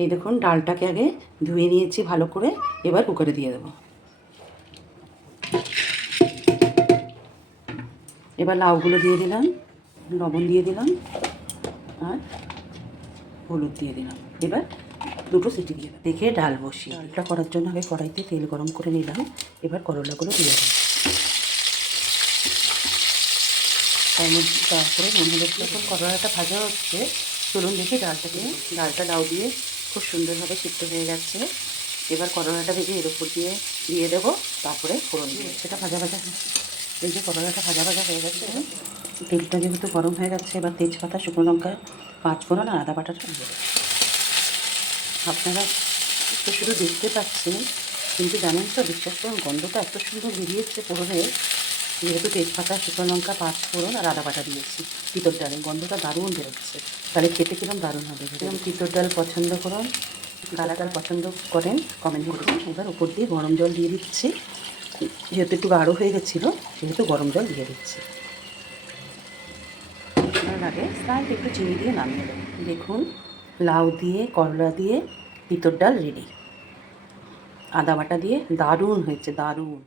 এই দেখুন ডালটাকে আগে ধুয়ে নিয়েছি ভালো করে, এবার কুকারে দিয়ে দেবো। এবার লাউগুলো দিয়ে দিলাম, লবণ দিয়ে দিলাম আর হলুদ দিয়ে দিলাম। এবার দুটো সিটি দিয়ে দেখে ডাল বসিয়ে, ডালটা করার জন্য আগে কড়াইতে তেল গরম করে নিলাম। এবার করলাগুলো দিয়ে দিলাম, তারপরে মনে হলো যখন করলাটা ভাজা হচ্ছে, চলুন দেখি ডালটা লাউ দিয়ে খুব সুন্দরভাবে সিদ্ধ হয়ে যাচ্ছে। এবার করলাটা ভেজে এর উপর দিয়ে দেবো, তারপরে ফোড়ন দিয়ে সেটা ভাজা এই যে করলাটা ভাজা হয়ে গেছে। তেলটা যেহেতু গরম হয়ে গেছে, এবার তেজপাতা, শুকনো লঙ্কা, 5 ফোড়ন আর আদা বাটাটা দিয়ে দেবো। আপনারা তো শুধু দেখতে পাচ্ছেন, কিন্তু জানেন তো, বিশ্বাস করুন গন্ধটা এত সুন্দর বেরিয়েছে পোড়নের, যেহেতু তেজপাতা, শুকনো লঙ্কা, 5 ফোড়ন আর আদা বাটা দিয়েছি। তিতর ডালের গন্ধটা দারুণ বেরোচ্ছে, তাহলে খেতে কিরম দারুণ হবে। এরকম তিতর ডাল পছন্দ করুন, কারা ডাল পছন্দ করেন কমেন্ট করুন। এবার উপর দিয়ে গরম জল দিয়ে দিচ্ছি, যেহেতু একটু গাঢ় হয়ে গেছিলো সেহেতু গরম জল দিয়ে দিচ্ছি। আগে স্লাইড একটু চিনি দিয়ে নামিয়ে দেবো। দেখুন লাউ দিয়ে করলা দিয়ে তিতর ডাল রেডি। আদা বাটা দিয়ে দারুণ হয়েছে, দারুণ।